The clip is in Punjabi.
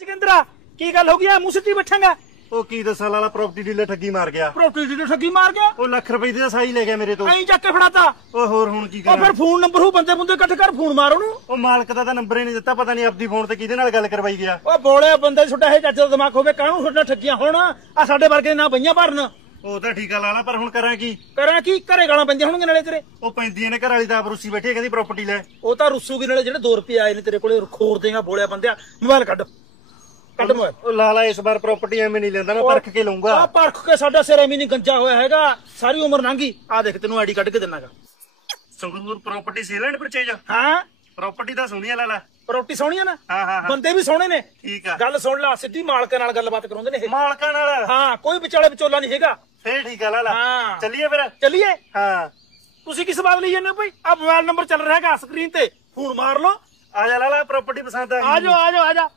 ਜੋਗਿੰਦਰਾ ਕੀ ਗੱਲ ਹੋ ਗਈ ਆ? ਮੂੰਹ ਸਿੱਟੀ ਬੈਠਾਂਗਾ। ਉਹ ਕੀ ਦੱਸਾਂ ਲਾਲਾ ਪ੍ਰਾਪਰਟੀ ਡੀਲਰ ਠੱਗੀ ਮਾਰ ਗਿਆ। ਪ੍ਰਾਪਰਟੀ ਡੀਲਰ ਠੱਗੀ ਮਾਰ ਗਿਆ? ਉਹ ਲੱਖ ਰੁਪਏ ਦੀ ਸਾਈ ਲੈ ਗਿਆ ਮੇਰੇ ਤੋਂ। ਐਂ ਚੱਕ ਕੇ ਫੜਾਤਾ। ਉਹ ਹੋਰ ਹੁਣ ਕੀ ਉਹ ਕਰਾਂ? ਫਿਰ ਫੋਨ ਨੰਬਰ ਹੋ ਬੰਦੇ ਬੰਦੇ ਇਕੱਠੇ ਕਰ ਫੋਨ ਮਾਰ ਉਹਨੂੰ। ਉਹ ਮਾਲਕ ਦਾ ਤਾਂ ਨੰਬਰ ਹੀ ਨਹੀਂ ਦਿੱਤਾ, ਪਤਾ ਨਹੀਂ ਆਪਦੀ ਫੋਨ ਤੇ ਕਿਹਦੇ ਨਾਲ ਗੱਲ ਕਰਵਾਈ ਗਿਆ। ਓਏ ਬੋਲੇ ਬੰਦੇ ਛੋਟਾ ਇਹ ਚੱਜ ਦਾ ਦਿਮਾਗ ਹੋਵੇ, ਕਾਹਨੂੰ ਛੋਟਾ ਠੱਗੀਆਂ ਹੁਣ ਆ ਸਾਡੇ ਵਰਗੇ ਨਾ ਬਈਆਂ ਭਰਨ। ਉਹ ਤਾਂ ਠੀਕ ਆ ਲਾਲਾ, ਪਰ ਹੁਣ ਕਰਾਂ ਕੀ? ਕਰਾਂ ਕੀ? ਘਰੇ ਗਾਲਾਂ ਪੈਂਦੀਆਂ ਹੋਣਗੀਆਂ ਨਾਲੇ ਤੇਰੇ। ਉਹ ਪੈਂਦੀਆਂ ਨੇ, ਘਰ ਵਾਲੀ ਤਾਂ ਆਪ ਰੁੱਸੀ ਬੈਠੀ ਹੈ, ਕਹਿੰਦੀ ਪ੍ਰਾਪਰਟੀ ਲੈ। ਉਹ ਤਾਂ ਰੁੱਸੂਗੀ ਨਾਲੇ ਜਿਹੜੇ 2 ਰੁਪਏ ਆਏ ਨੇ ਤੇਰੇ ਕੋਲੇ ਖੋਰ ਦੇਗਾ ਬੋਲਿਆ ਬੰਦਿਆ। ਮੋਬਾਈਲ ਕੱਢ ਮੋਬਾਈਲ। ਉਹ ਲਾਲਾ ਇਸ ਵਾਰ ਪ੍ਰਾਪਰਟੀ ਐਵੇਂ ਨਹੀਂ ਲੈਂਦਾ, ਮੈਂ ਪਰਖ ਕੇ ਲਊਂਗਾ। ਆ ਪਰਖ ਕੇ ਸਾਡਾ ਸਿਰ ਐਵੇਂ ਨਹੀਂ ਗੰਜਾ ਹੋਇਆ ਹੈਗਾ, ਸਾਰੀ ਉਮਰ ਲੰਘੀ। ਆ ਦੇਖ ਤੈਨੂੰ ਆਈਡੀ ਕੱਢ ਕੇ ਦਿੰਨਾਗਾ। Sangrur property sale and purchase. ਹਾਂ ਪ੍ਰਾਪਰਟੀ ਤਾਂ ਸੋਹਣੀ ਆ ਲਾਲਾ। ਪ੍ਰਾਪਰਟੀ ਸੋਹਣੀ ਆ ਨਾ? ਹਾਂ। ਬੰਦੇ ਵੀ ਸੋਹਣੇ ਨੇ। ਠੀਕ ਆ, ਗੱਲ ਸੁਣ ਲੈ, ਸਿੱਧੀ ਮਾਲਕਾਂ ਨਾਲ ਗੱਲਬਾਤ ਕਰਾਉਂਦੇ ਨੇ ਇਹ। ਮਾਲਕਾਂ ਨਾਲ? ਹਾਂ, ਕੋਈ ਵਿਚਾਲੇ ਵਿਚੋਲਾ ਨਹੀਂ ਹੈਗਾ। ਫੇਰ ਠੀਕ ਆ ਲਾਲਾ। ਹਾਂ ਚੱਲੀਏ ਫਿਰ। ਚੱਲੀਏ। ਹਾਂ ਤੁਸੀਂ ਕਿਸ ਬਾਤ ਲਈ ਜਾਂਦੇ ਹੋ ਭਾਈ? ਆ ਮੋਬਾਈਲ ਨੰਬਰ ਚੱਲ ਰਿਹਾ ਹੈਗਾ ਸਕਰੀਨ ਤੇ, ਫੋਨ ਮਾਰ ਲਓ। ਆ ਜਾ ਲਾਲਾ, ਪ੍ਰਾਪਰਟੀ ਪਸੰਦ ਆ ਗਈ। ਆ ਜਾਓ ਆ ਜਾਓ ਆ ਜਾ।